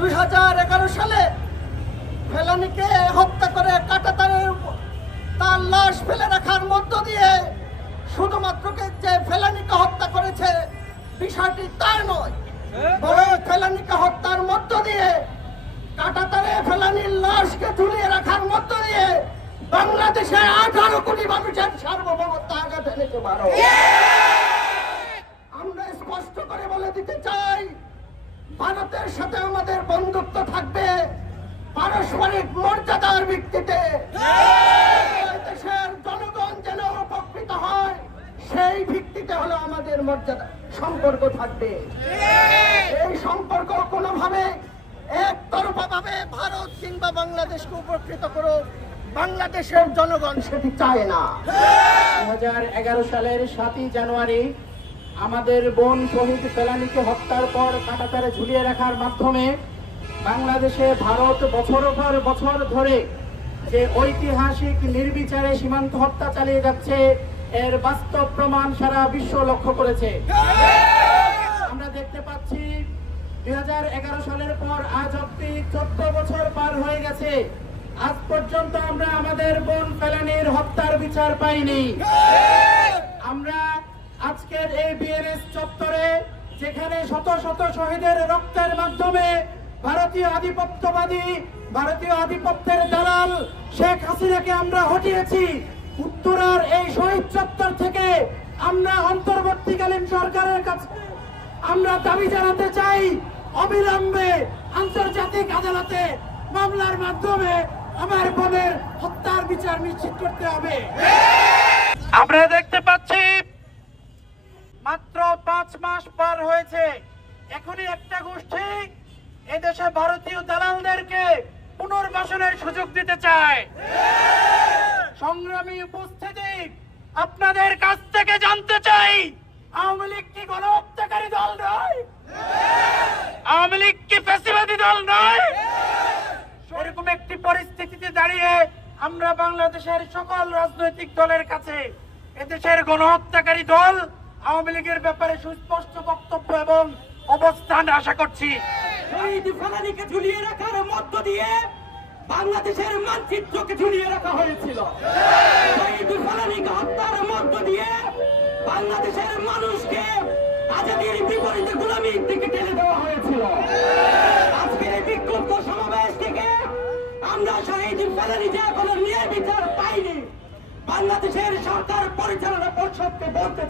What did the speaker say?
2011 সালে ফেলানীকে হত্যা করে কাঁটাতারের তার লাশ ফেলে রাখার মধ্য দিয়ে শুধুমাত্র যে ফেলানীকে হত্যা করেছে বিষয়টি তাই নয়, বরং ফেলানীকে হত্যার মধ্য দিয়ে কাঁটাতারে ফেলানীর লাশকে ঝুলিয়ে রাখার মধ্য দিয়ে বাংলাদেশের 18 কোটি মানুষের সার্বভৌমত্ব আঘাত এনেছে ভারত। আমরা স্পষ্ট করে বলে দিতে চাই, ভারতের সাথে আমাদের বন্ধুত্ব থাকবে পারস্পরিক মর্যাদার ভিত্তিতে। দেশের জনগণ যেন উপকৃত হয় সেই ভিত্তিতে হলো আমাদের মর্যাদা সম্পর্ক থাকবে। এই সম্পর্ক কোনোভাবে একতরফা ভাবে ভারত কিংবা বাংলাদেশকে উপকৃত করো বাংলাদেশের জনগণ সেটি চায় না। 2011 সালের 7ই জানুয়ারি আমাদের বোন শহীদ ফেলানীকে হত্যার পর কাঁটাতারে ঝুলিয়ে রাখার মাধ্যমে বাংলাদেশে ভারত বছরের পর বছর ধরে যে ঐতিহাসিক নির্বিচারে সীমান্ত হত্যা চালিয়ে যাচ্ছে এর বাস্তব প্রমাণ সারা বিশ্ব লক্ষ্য করেছে। আমরা দেখতে পাচ্ছি 2011 সালের পর আজ অব্দি 14 বছর পার হয়ে গেছে, আজ পর্যন্ত আমরা আমাদের বোন ফেলানীর হত্যার বিচার পাইনি। আমরা আজকের এই বিএনএস চত্বরে যেখানে শত শত শহীদের রক্তের মাধ্যমে ভারতীয় আধিপত্যের দালাল শেখ হাসিনাকে আমরা হটিয়েছি, উত্তরার এই শহীদ চত্বর থেকে আমরা অন্তর্বর্তীকালীন সরকারের কাছে আমরা দাবি জানাতে চাই, অবিলম্বে আন্তর্জাতিক আদালতে মামলার মাধ্যমে আমার বোনের হত্যার বিচার নিশ্চিত করতে হবে। আমরা দেখতে পাচ্ছি মাত্র 5 মাস পার হয়েছে, এখনই একটা গোষ্ঠী এদেশে ভারতীয় দালালদেরকে পুনর্বাসনের সুযোগ দিতে চায়। সংগ্রামী উপস্থিতি, আপনাদের কাছ থেকে জানতে চাই, আওয়ামী লীগ কি গণহত্যাকারী দল নয়? আওয়ামী লীগ কি ফ্যাসিবাদী দল নয়? এরকম একটি পরিস্থিতিতে দাঁড়িয়ে আমরা বাংলাদেশের সকল রাজনৈতিক দলের কাছে এদেশের গণহত্যাকারী দল আওয়ামী লীগের ব্যাপারে সুস্পষ্ট বক্তব্য এবং অবস্থান আশা করছি। শহীদ ফেলানীকে ঝুলিয়ে রাখার মধ্য দিয়ে বাংলাদেশের মানচিত্রকে ঝুলিয়ে রাখা হয়েছিল। শহীদ ফেলানীকে হত্যার মধ্য দিয়ে বাংলাদেশের মানুষকে আজাদির বিপরীতে গোলামির দিকে ঠেলে দেওয়া হয়েছিল। আজকের এই বিক্ষুব্ধ সমাবেশ থেকে আমরা শহীদ ফেলানী যে কোনো ন্যায় বিচার পাইনি, বাংলাদেশের সরকার পরিচালনা পর্ষদকে বলতে চাই।